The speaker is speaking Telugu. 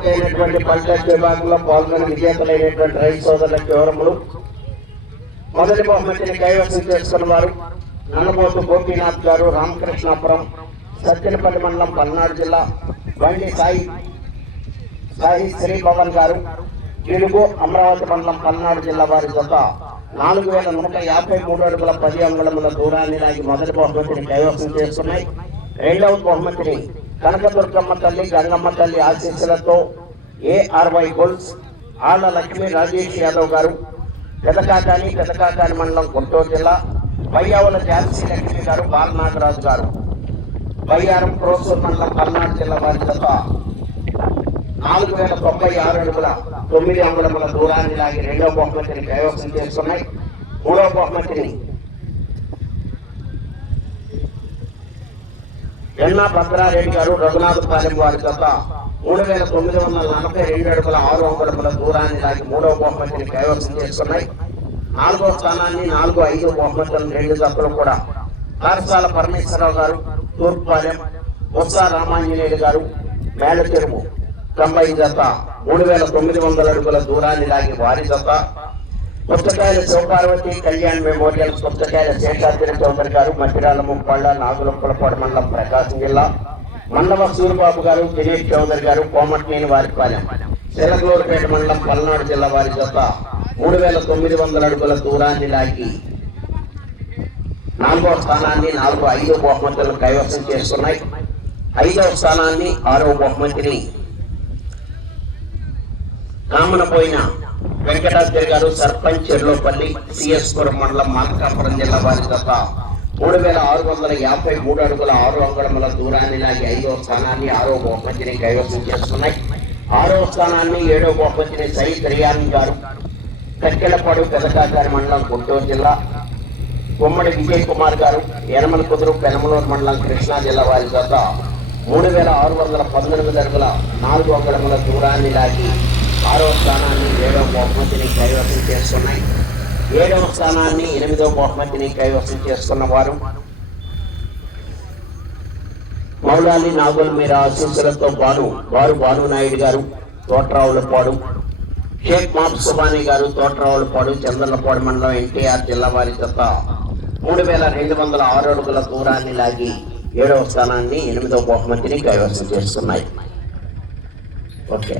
పూర్తయినటువంటి పంచాయత్ విభాగంలో పాల్గొని విజేతలైనటువంటి రైతు సోదరులకు వివరములు. మొదటి బహుమతిని కైవసం చేసుకున్న వారు నల్లబోతు గోపీనాథ్ గారు, రామకృష్ణాపురం, సత్యనపల్లి మండలం, పల్నాడు జిల్లా. బండి సాయి శ్రీ భవన్ గారు, గిడుగు, అమరావతి మండలం, పల్నాడు జిల్లా వారి జత 4153 అడుగుల 10 అంగుళముల దూరాన్ని లాగి మొదటి బహుమతిని కైవసం చేస్తున్నాయి. రెండవ బహుమతిని కనకదుర్గమ్మ తల్లి, గంగమ్మ తల్లి ఆశీస్సులతో ARY గోల్డ్స్ ఆళ్ల లక్ష్మీ రాజేష్ యాదవ్ గారు, పెదకాకాని మండలం, గుంటూరు జిల్లా. బయ్యావుల ఝాన్సీ లక్ష్మి గారు, బాలనాగరాజు గారు, బయ్యారం, ప్రోసూర్ మండలం, పల్నాడు జిల్లా వారి జత 4096 అడుగుల 9 అంగుళముల దూరాన్ని లాగి రెండవ బహుమతిని కైవసం చేస్తున్నాయి. మూడవ బహుమతిని ఎన్నా భద్రారెడ్డి గారు, రఘునాథపాలెం వారి జత 3942 అడుగుల 6 అంగుళముల దూరాన్ని లాగి మూడవ బహుమతిని కైవసం చేస్తున్నాయి. నాలుగవ స్థానాన్ని 4, 5 బహుమతులను రెండు జతలు కూడా కారసాల పరమేశ్వరరావు గారు, తూర్పుపాలెం, బొత్స రామాంజనేయులు గారు, మేళచెరువు 90 జత 3900 అడుగుల దూరాన్ని లాగి వారి జత. పుస్తకాయల శివపార్వతి కళ్యాణ్ మెమోరియల్, పుస్తకాయల శేషాద్రి చౌదరి గారు, మధ్యరాల ముప్పాళ్ళ, నాగులపులపాడు మండలం, ప్రకాశం జిల్లా. మండవ సూరిబాబు గారు, దినేష్ చౌదరి గారు, కోమటినేని వారిపాలెం, సెలగలూరుపేట మండలం, పల్నాడు జిల్లా వారి జత 3900 అడుగుల దూరాన్ని లాగి నాలుగవ స్థానాన్ని 4, 5 బహుమతులను కైవసం చేస్తున్నాయి. ఐదవ స్థానాన్ని 6వ బహుమతిని కామనపోయిన వెంకటాద్రి గారు, సర్పంచ్ చెర్లోపల్లి, సిఎస్పురం మండలం, మార్కాపురం జిల్లా వారి జత 3653 అడుగుల 6 అంగుళముల దూరాన్ని లాగి 5వ స్థానాన్ని 6వ బహుమతిని కైవసం చేస్తున్నాయి. 6వ స్థానాన్ని 7వ బహుమతిని సైద్ రియాన్ గారు, కక్కెలపాడు, పెదకాకాని మండలం, గుంటూరు జిల్లా. గుమ్మడి విజయ్ కుమార్ గారు, యనమల కుదురు, పెనమలూరు మండలం, కృష్ణా జిల్లా వారి జత 3619 అడుగుల 4 అంగుళముల దూరాన్ని లాగి 6వ స్థానాన్ని 7వ బహుమతిని కైవసం చేస్తున్నాయి. 7వ స్థానాన్ని 8వ బహుమతిని కైవసం చేసుకున్న వారు మౌలాలి నాగుల మీర ఆశీస్సులతో భానునాయుడు గారు, తోట్రావులపాడు, షేక్ మాబ్ సుబానీ గారు, తోట్రావులపాడు, చంద్రలపాడు మండలం, NTR జిల్లా వారి జత 3206 అడుగుల దూరాన్ని లాగి 7వ స్థానాన్ని 8వ బహుమతిని కైవసం చేస్తున్నాయి. ఓకే.